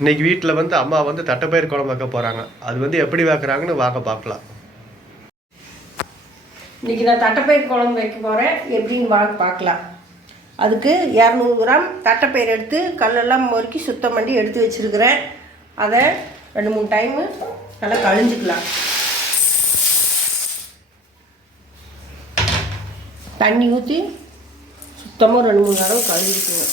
இன்னைக்கு வீட்டில் வந்து அம்மா வந்து தட்டைப்பயிர் குழம்பு வைக்க போகிறாங்க அது வந்து எப்படி வைக்கிறாங்கன்னு வாங்க பார்க்கலாம் இன்றைக்கி நான் தட்டைப்பயிர் குழம்பு வைக்க போகிறேன் எப்படின்னு வாங்க பார்க்கலாம் அதுக்கு இரநூறு கிராம் தட்டைப்பயிர் எடுத்து கல்லெல்லாம் முறுக்கி சுத்தம் பண்ணி எடுத்து வச்சுருக்கிறேன். அதை ரெண்டு மூணு டைமு நல்லா கழிஞ்சிக்கலாம். தண்ணி ஊற்றி சுத்தமாக ரெண்டு மூணு தடவை கழுவிக்குங்க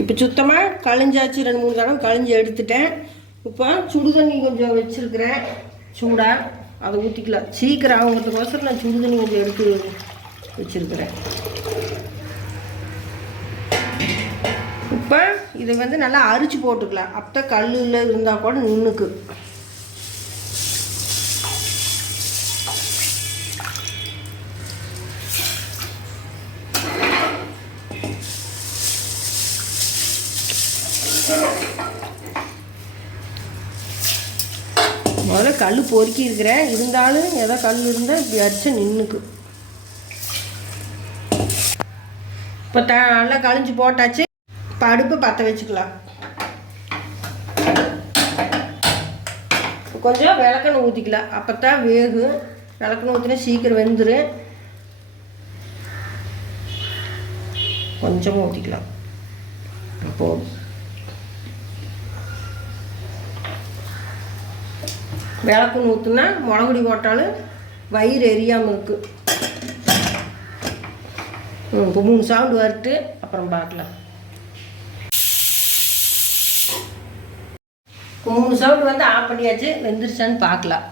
இப்போ சுத்தமாக கழிஞ்சாச்சு ரெண்டு மூணு தடவை கழிஞ்சு எடுத்துட்டேன். இப்போ சுடு தண்ணி கொஞ்சம் வச்சுருக்கிறேன். சூடாக அதை ஊற்றிக்கலாம் சீக்கிரம் ஆகுங்கிறதுக்கோசரம் நான் சுடு தண்ணி கொஞ்சம் எடுத்து வச்சுருக்கிறேன். இப்போ இதை வந்து நல்லா அரிச்சு போட்டுக்கலாம். அப்போ கல்லில் இருந்தால் கூட நின்றுக்கு முதல்ல கல் பொறுக்கி இருக்கிறேன் இருந்தாலும் ஏதோ கல் இருந்தால் இப்படி அடிச்சா நின்றுக்கு இப்போ த நல்லா கழிஞ்சு போட்டாச்சு. இப்போ அடுப்பு பற்ற வச்சுக்கலாம். கொஞ்சம் விளக்கெண்ணெய் ஊற்றிக்கலாம் அப்போ தான் வேகும். விளக்கெண்ணெய் ஊற்றினா சீக்கிரம் வெந்துடும் கொஞ்சமாக ஊற்றிக்கலாம் போதும் விளக்குன்னு ஊற்றுனா மிளகுடி போட்டாலும் வயிறு எரியாமல் இருக்குது இப்போ மூணு சவுண்டு வறுத்து அப்புறம் பார்க்கலாம். இப்போ மூணு சவுண்டு வந்து ஆஃப் பண்ணியாச்சு. வெந்துருச்சான்னு பார்க்கலாம்.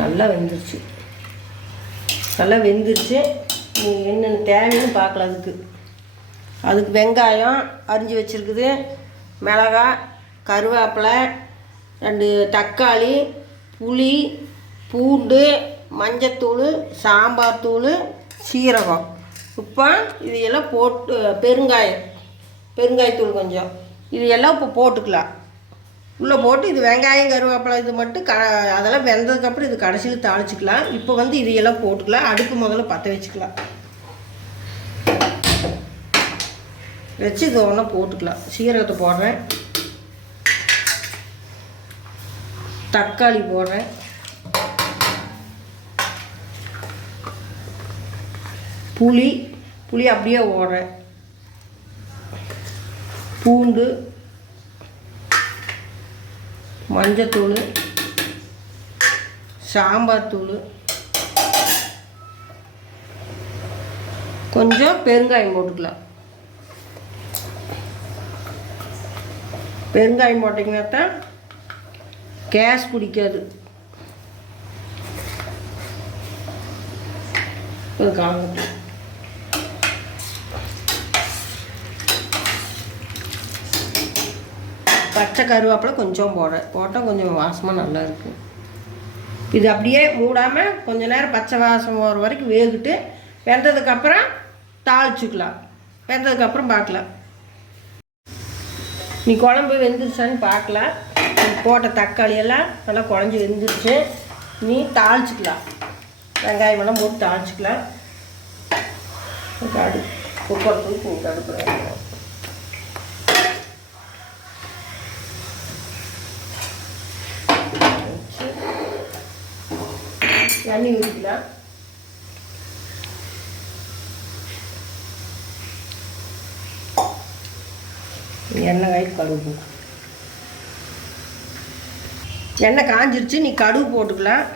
நல்லா வெந்துருச்சு. நல்லா வெந்துருச்சு. என்னென்ன தேவைன்னு பார்க்கலாம் அதுக்கு. அதுக்கு வெங்காயம் அரிஞ்சு வச்சுருக்குது. மிளகாய் கருவேப்பிலை ரெண்டு தக்காளி புளி பூண்டு மஞ்சத்தூள் சாம்பார் தூள் சீரகம். இப்போ இது எல்லாம் போட்டு பெருங்காயம். பெருங்காயத்தூள் கொஞ்சம். இது எல்லாம் இப்போ போட்டுக்கலாம். உள்ளே போட்டு இது வெங்காயம் கருவேப்பிலை இது மட்டும் க அதெல்லாம் வெந்ததுக்கப்புறம் இது கடைசியில் தாளிச்சிக்கலாம். இப்போ வந்து இதையெல்லாம் போட்டுக்கலாம். அடுப்பு முதல்ல பற்ற வச்சுக்கலாம். வச்சு இது ஒன்றா போட்டுக்கலாம். சீரகத்தை போடுறேன். தக்காளி போடுறேன். புளி புளி அப்படியே ஓடுறேன் பூண்டு மஞ்சத்தூள் சாம்பார் தூள் கொஞ்சம் பெருங்காயம் போட்டுக்கலாம். பெருங்காயம் போட்டிங்கன்னா தான் கேஸ் பிடிக்காது. ஒரு காலம் பச்சை கருவேப்பிலை கொஞ்சம் போடுறேன் போட்டால் கொஞ்சம் வாசமாக நல்லா இருக்கும். இது அப்படியே மூடாமல் கொஞ்ச நேரம் பச்சை வாசம் போகிற வரைக்கும் வேகிட்டு வெந்ததுக்கப்புறம் தாளிச்சுக்கலாம். வெந்ததுக்கப்புறம் பார்க்கலாம். நீ குழம்பு வெந்துருச்சான்னு பார்க்கலாம். நீ போட்ட தக்காளி எல்லாம் நல்லா குழஞ்சி வெந்துருச்சு. நீ தாளிச்சுக்கலாம். வெங்காயமெல்லாம் போட்டு தாளிச்சுக்கலாம். கடு குக்கர் தூக்கி கடுப்பு. தண்ணி ஊற்றிக்கலாம் எண்ணெய் காய் கடுகு எண்ணெய் காஞ்சிருச்சு நீ கடுகு போட்டுக்கலாம்.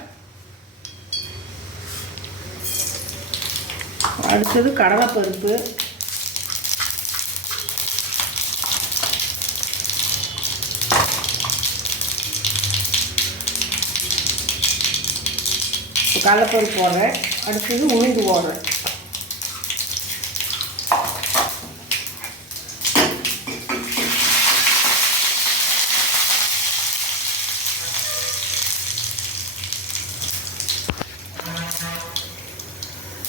அடுத்தது கடலைப்பருப்பு. கடலைப்பருப்பு போடுறேன். அடுத்தது உளுந்து போடுறேன்.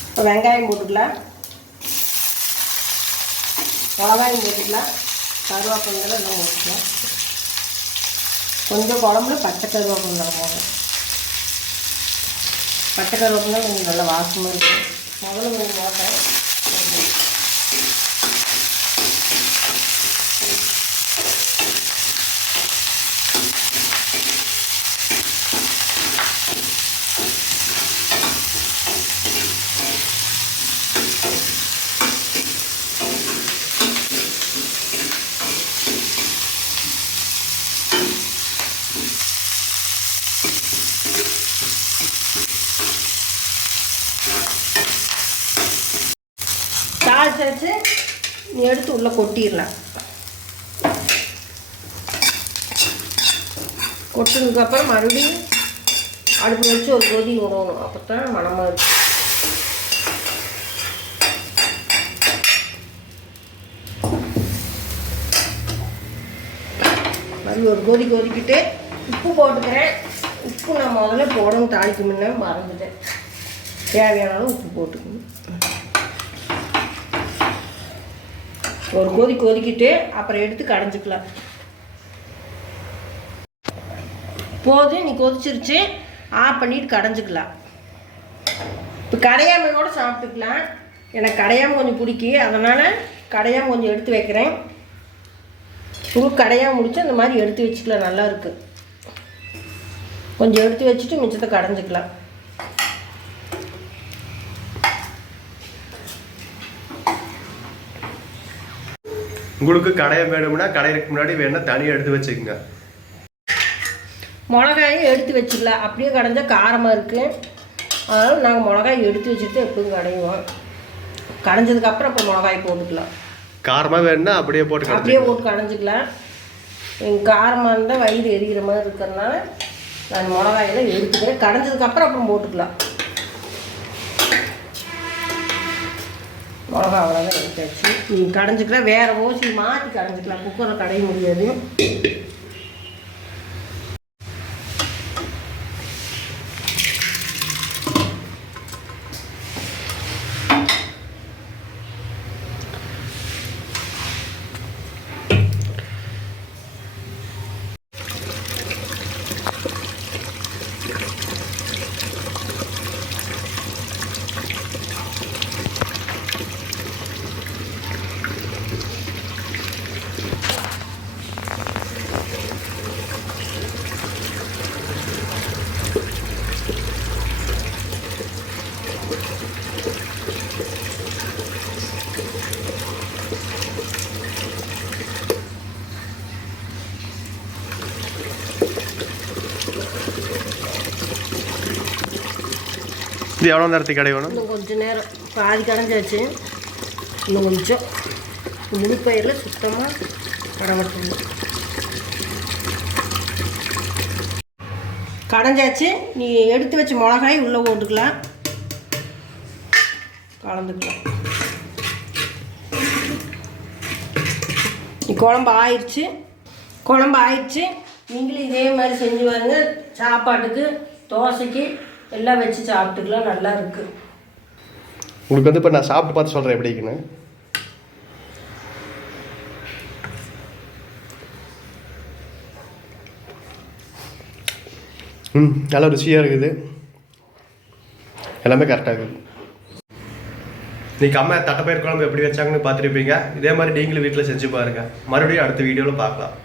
இப்போ வெங்காயம் போட்டுக்கலாம். மிளகாயும் போட்டுக்கலாம். கருவேப்பிலை எல்லாம் போட்டுக்கலாம். கொஞ்சம் குழம்புல பச்சை கருவேப்பிலை போடுறேன். பட்டை கருவேப்பிலை கொஞ்சம் நல்லா வாசமாக இருக்கும். முதல்ல கொஞ்சம் போட்டேன் தாளிச்சாச்சு நீ எடுத்து உள்ளே கொட்டிடலாம். கொட்டினதுக்கப்புறம் மறுபடியும் அடுப்பு வச்சு ஒரு கொதி விடணும் அப்போ தான் மணமாக இருக்கும் மறுபடியும் ஒரு கொதி கொதிக்கிட்டு உப்பு போட்டுக்கிறேன். உப்பு நான் முதல்ல போடணும் தாளிக்கு முன்னே மறந்துட்டேன். தேவையான அளவு உப்பு போட்டுக்கணும். ஒரு கொதி கொதிக்கிட்டு அப்புறம் எடுத்து கடைஞ்சிக்கலாம். போதும் நீ கொதிச்சிருச்சு ஆஃப் பண்ணிட்டு கடைஞ்சிக்கலாம். இப்போ கடையாமல் கூட சாப்பிட்டுக்கலாம். எனக்கு கடையாமல் கொஞ்சம் பிடிக்கும் அதனால் கடையாமல் கொஞ்சம் எடுத்து வைக்கிறேன். உங்களுக்கு கடையாக முடிச்சு அந்த மாதிரி எடுத்து வச்சுக்கலாம் நல்லா இருக்கு. கொஞ்சம் எடுத்து வச்சுட்டு மிச்சத்தை கடைஞ்சிக்கலாம். உங்களுக்கு கடையை வேணும்னா கடையிற்கு முன்னாடி வேணா தனியாக எடுத்து வச்சுக்கோங்க. மிளகாயும் எடுத்து வச்சுக்கலாம் அப்படியே கடைஞ்சா காரமாக இருக்குது அதனால் நாங்கள் மிளகாய் எடுத்து வச்சுட்டு எப்பவும் கடையுவோம் கடைஞ்சதுக்கப்புறம் அப்புறம் மிளகாய் போட்டுக்கலாம். காரமாக வேணும்னா அப்படியே போட்டு அப்படியே போட்டு கடைஞ்சிக்கலாம். எங்கள் காரமாக இருந்தால் வயிறு எரிகிற மாதிரி இருக்கிறதுனால நான் மிளகாயெல்லாம் எடுத்துக்கிறேன். கடைஞ்சதுக்கப்புறம் அப்புறம் போட்டுக்கலாம். மிளகா அவ்வளோதான் எடுத்தாச்சு நீ கடைஞ்சிக்கலாம் வேறு ஓசி மாற்றி கடைஞ்சிக்கலாம். குக்கரில் கடைய முடியாது. இது எவ்வளோ நேரத்துக்கு கிடைக்கணும் இன்னும் கொஞ்சம் நேரம். பாதி கடைஞ்சாச்சு. இன்னும் கொஞ்சம். முழுப்பயிரில் சுத்தமாக கடவட்டணும் கடைஞ்சாச்சு. நீ எடுத்து வச்ச மிளகாய் உள்ளே போட்டுக்கலாம். கலந்துக்கலாம். நீ குழம்பு ஆயிடுச்சு. குழம்பு ஆயிடுச்சு. நீங்களும் இதே மாதிரி செஞ்சு பாருங்கள் சாப்பாட்டுக்கு தோசைக்கு எல்லாம் வச்சு சாப்பிட்டுக்கலாம் நல்லா இருக்குது உங்களுக்கு வந்து இப்போ நான் சாப்பிட்டு பார்த்து சொல்கிறேன் எப்படின்னு ம் நல்லா ருசியாக இருக்குது. எல்லாமே கரெக்டாக இருக்குது இன்றைக்கி அம்மா தட்டைப்பயிர் குழம்பு எப்படி வச்சாங்கன்னு பார்த்துருப்பீங்க இதே மாதிரி நீங்களும் வீட்டில் செஞ்சு பாருங்கள் மறுபடியும் அடுத்த வீடியோவில் பார்க்கலாம்.